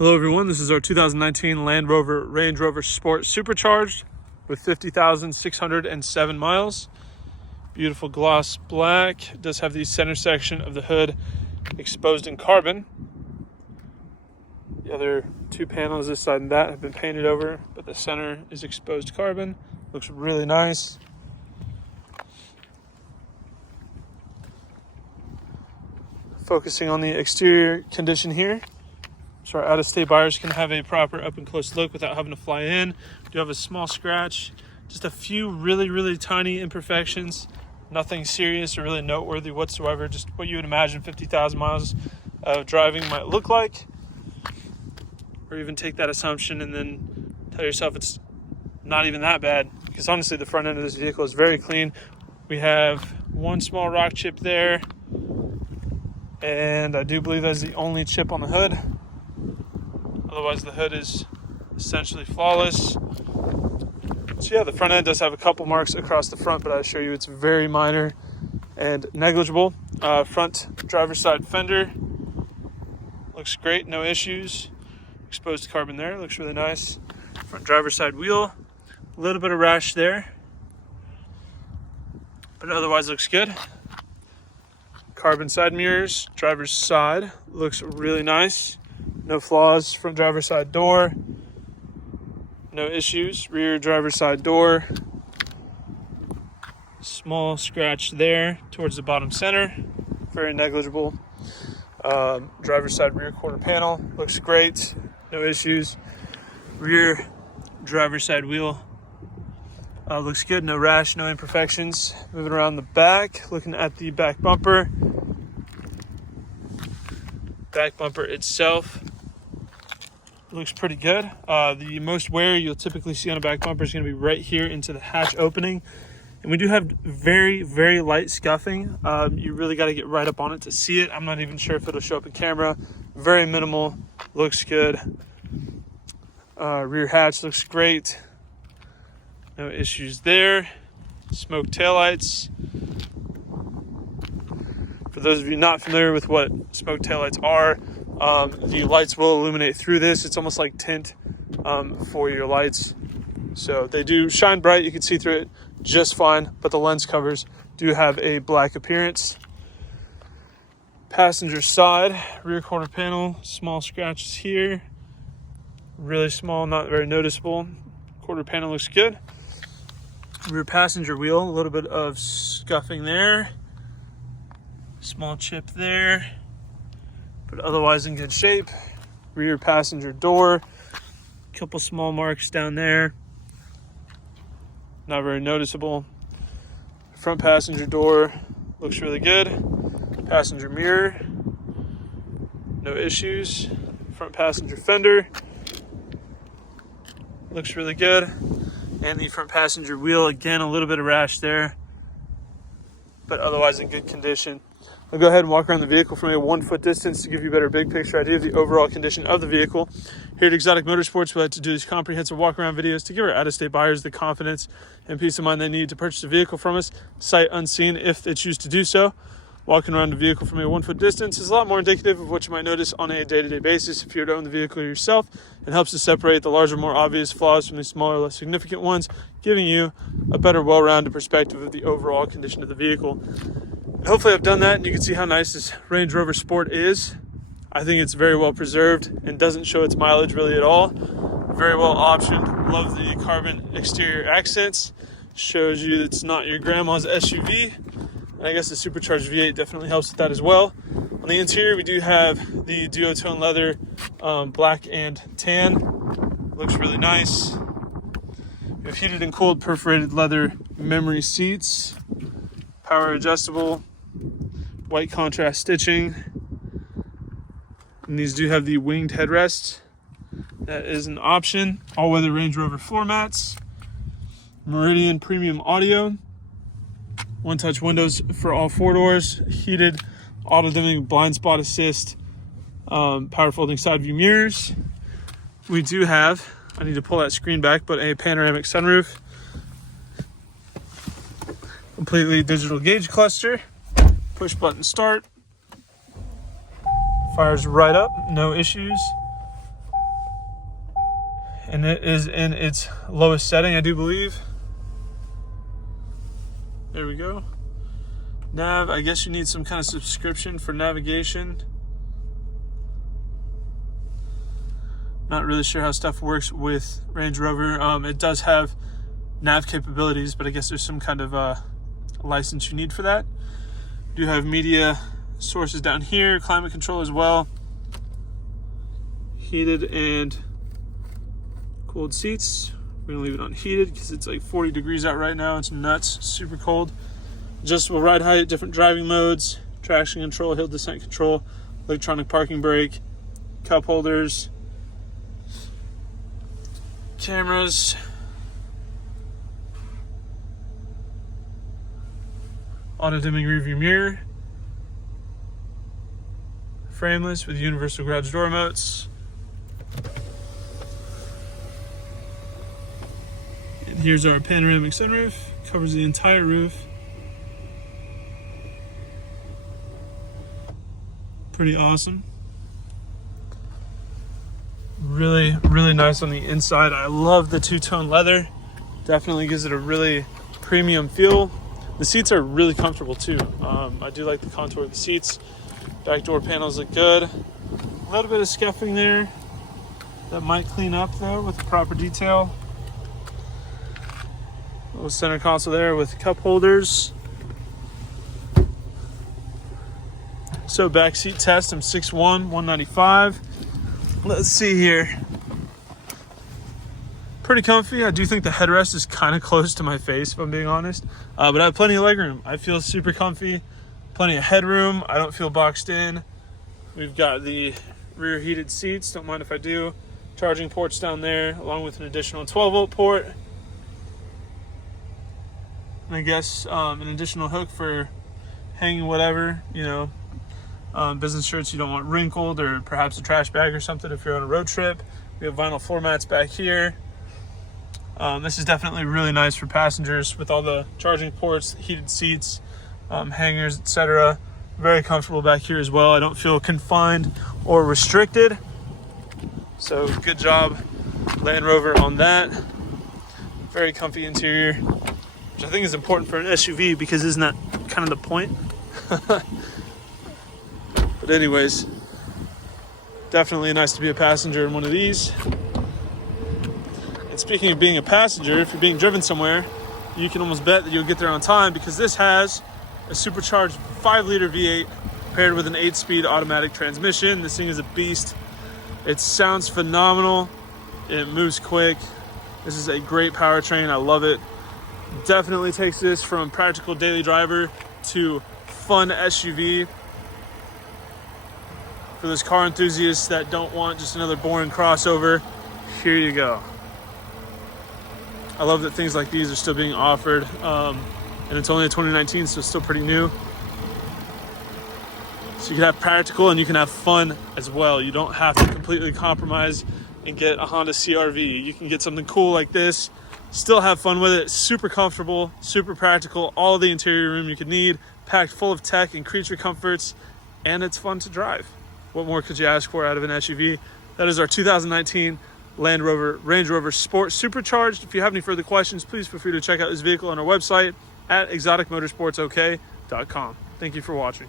Hello everyone, this is our 2019 Land Rover Range Rover Sport Supercharged with 50,607 miles. Beautiful gloss black. It does have the center section of the hood exposed in carbon. The other two panels this side and that have been painted over, but the center is exposed carbon. Looks really nice. Focusing on the exterior condition here, so our out-of-state buyers can have a proper up and close look without having to fly in. We do have a small scratch, just a few really tiny imperfections, nothing serious or really noteworthy whatsoever, just what you would imagine 50,000 miles of driving might look like, or even take that assumption and then tell yourself it's not even that bad, because honestly the front end of this vehicle is very clean. We have one small rock chip there, and I do believe that's the only chip on the hood. Otherwise, the hood is essentially flawless. So yeah, the front end does have a couple marks across the front, but I assure you it's very minor and negligible. Front driver's side fender looks great, no issues. Exposed carbon there, looks really nice. Front driver's side wheel, a little bit of rash there, but otherwise looks good. Carbon side mirrors, driver's side looks really nice. No flaws. Front driver's side door, no issues. Rear driver's side door, small scratch there towards the bottom center, very negligible. Driver's side rear quarter panel looks great, no issues. Rear driver's side wheel looks good, no rash, no imperfections. Moving around the back, looking at the back bumper. Back bumper itself looks pretty good. The most wear you'll typically see on a back bumper is going to be right here into the hatch opening. And we do have very light scuffing. You really got to get right up on it to see it. I'm not even sure if it'll show up in camera. Very minimal, looks good. Rear hatch looks great. No issues there. Smoke taillights. For those of you not familiar with what smoke taillights are, the lights will illuminate through this. It's almost like tint for your lights. So they do shine bright. You can see through it just fine, but the lens covers do have a black appearance. Passenger side, rear quarter panel, small scratches here. Really small, not very noticeable. Quarter panel looks good. Rear passenger wheel, a little bit of scuffing there. Small chip there, but otherwise in good shape. Rear passenger door, a couple small marks down there, not very noticeable. Front passenger door looks really good. Passenger mirror, no issues. Front passenger fender looks really good. And the front passenger wheel, again, a little bit of rash there, but otherwise in good condition. I'll go ahead and walk around the vehicle from a 1 foot distance to give you a better big picture idea of the overall condition of the vehicle. Here at Exotic Motorsports, we like to do these comprehensive walk around videos to give our out-of-state buyers the confidence and peace of mind they need to purchase a vehicle from us, sight unseen if they choose to do so. Walking around the vehicle from a 1 foot distance is a lot more indicative of what you might notice on a day-to-day basis if you were to own the vehicle yourself, and helps to separate the larger, more obvious flaws from the smaller, less significant ones, giving you a better, well-rounded perspective of the overall condition of the vehicle. And hopefully I've done that and you can see how nice this Range Rover Sport is. I think it's very well preserved and doesn't show its mileage really at all. Very well optioned. Love the carbon exterior accents. Shows you it's not your grandma's SUV. And I guess the Supercharged V8 definitely helps with that as well. On the interior, we do have the duotone leather, black and tan. Looks really nice. We have heated and cooled perforated leather memory seats, power adjustable, white contrast stitching. And these do have the winged headrest. That is an option. All-weather Range Rover floor mats. Meridian premium audio. One-touch windows for all four doors. Heated, auto-dimming blind spot assist, power folding side view mirrors. We do have, I need to pull that screen back, but a panoramic sunroof. Completely digital gauge cluster. Push button start. Fires right up, no issues. and it is in its lowest setting, I do believe. There we go. Nav, I guess you need some kind of subscription for navigation. Not really sure how stuff works with Range Rover. It does have nav capabilities, but I guess there's some kind of license you need for that. Do have media sources down here, climate control as well. Heated and cooled seats. We're gonna leave it on heated because it's like 40 degrees out right now. It's nuts, super cold. Adjustable ride height, different driving modes, traction control, hill descent control, electronic parking brake, cup holders, cameras, auto dimming rearview mirror, frameless with universal garage door mounts. And here's our panoramic sunroof, covers the entire roof. Pretty awesome. Really, really nice on the inside. I love the two-tone leather. Definitely gives it a really premium feel. The seats are really comfortable too. I do like the contour of the seats. Back door panels look good. A little bit of scuffing there. That might clean up though with the proper detail. Little center console there with cup holders. So back seat test, I'm 6'1", 195. Let's see here. Pretty comfy. I do think the headrest is kind of close to my face, if I'm being honest. But I have plenty of legroom. I feel super comfy. Plenty of headroom. I don't feel boxed in. We've got the rear heated seats. Don't mind if I do. Charging ports down there, along with an additional 12-volt port. And I guess an additional hook for hanging whatever, you know, business shirts you don't want wrinkled, or perhaps a trash bag or something if you're on a road trip. We have vinyl floor mats back here. This is definitely really nice for passengers with all the charging ports, heated seats, hangers, etc. Very comfortable back here as well. I don't feel confined or restricted. So good job, Land Rover, on that. Very comfy interior, which I think is important for an SUV because isn't that kind of the point? But anyways, definitely nice to be a passenger in one of these. And speaking of being a passenger, if you're being driven somewhere, you can almost bet that you'll get there on time because this has a supercharged 5-liter V8 paired with an 8-speed automatic transmission. This thing is a beast. It sounds phenomenal. It moves quick. This is a great powertrain. I love it. Definitely takes this from practical daily driver to fun SUV. For those car enthusiasts that don't want just another boring crossover, here you go. I love that things like these are still being offered, and it's only a 2019, so it's still pretty new. So you can have practical and you can have fun as well. You don't have to completely compromise and get a Honda CR-V. You can get something cool like this, still have fun with it. Super comfortable, super practical, all the interior room you could need, packed full of tech and creature comforts, and it's fun to drive. What more could you ask for out of an SUV? That is our 2019 Land Rover Range Rover Sport Supercharged. If you have any further questions, please feel free to check out this vehicle on our website at exoticmotorsportsok.com. Thank you for watching.